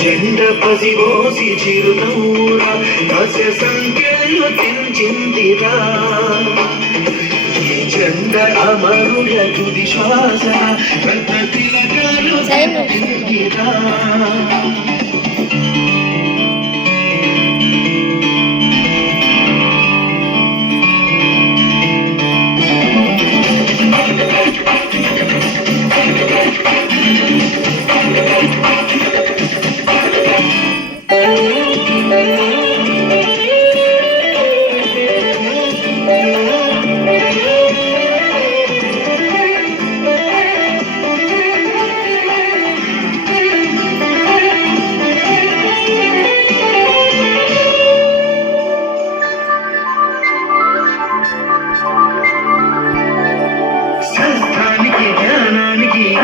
జెండ పసిబోసి చిరునవ్వురా కస్య సంఖ్యలు తెంచిందిరా ఈ జెండ అమరుల తుది శ్వాసన రత్న తిలకాలు తెంచిందిరా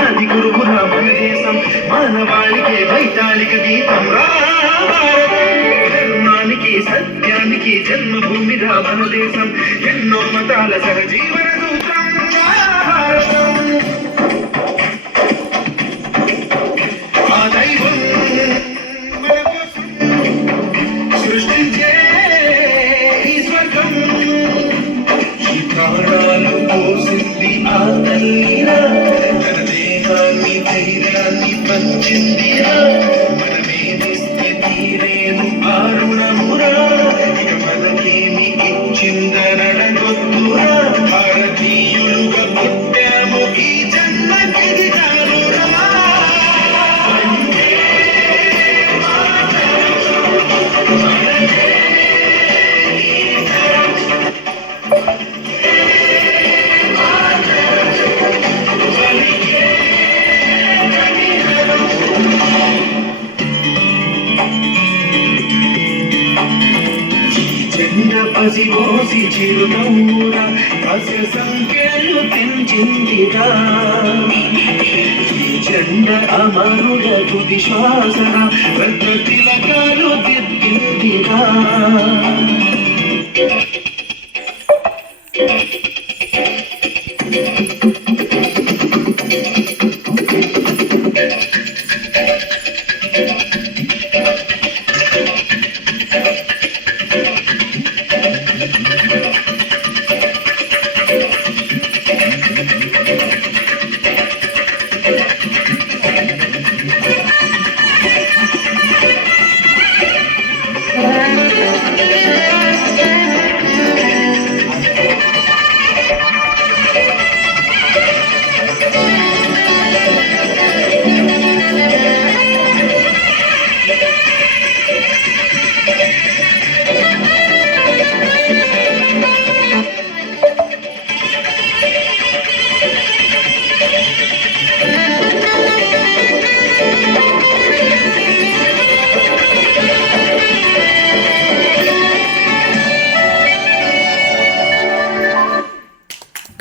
ఆది గురువురా మన దేశం మానవాళికే వైతాళిక గీతం ధర్మానికి సత్యానికి జన్మభూమిరా మన దేశం ఎన్నో మతాల సహజీవన సూత్రం ఆ దైవం సృష్టించే ఈ స్వర్గం ఈ ప్రాణాలు పోసింది ఆ తల్లిరా ధైర్యాన్ని పంచిందిరా మనమేమిస్తే తీరేను ఆరుణమురా ఇక మనకేమి ఇచ్చిందనడగొద్దురా భారతీయులుగా పుట్టాము ఈ జన్మకి చాలురా పసిబోసి చిరునవ్వురా కస్య సంఖ్యలు తెంచిందిరా ఈ జెండ అమరుల తుది శ్వాసన రత్న తిలకాలు దిద్దిందిరా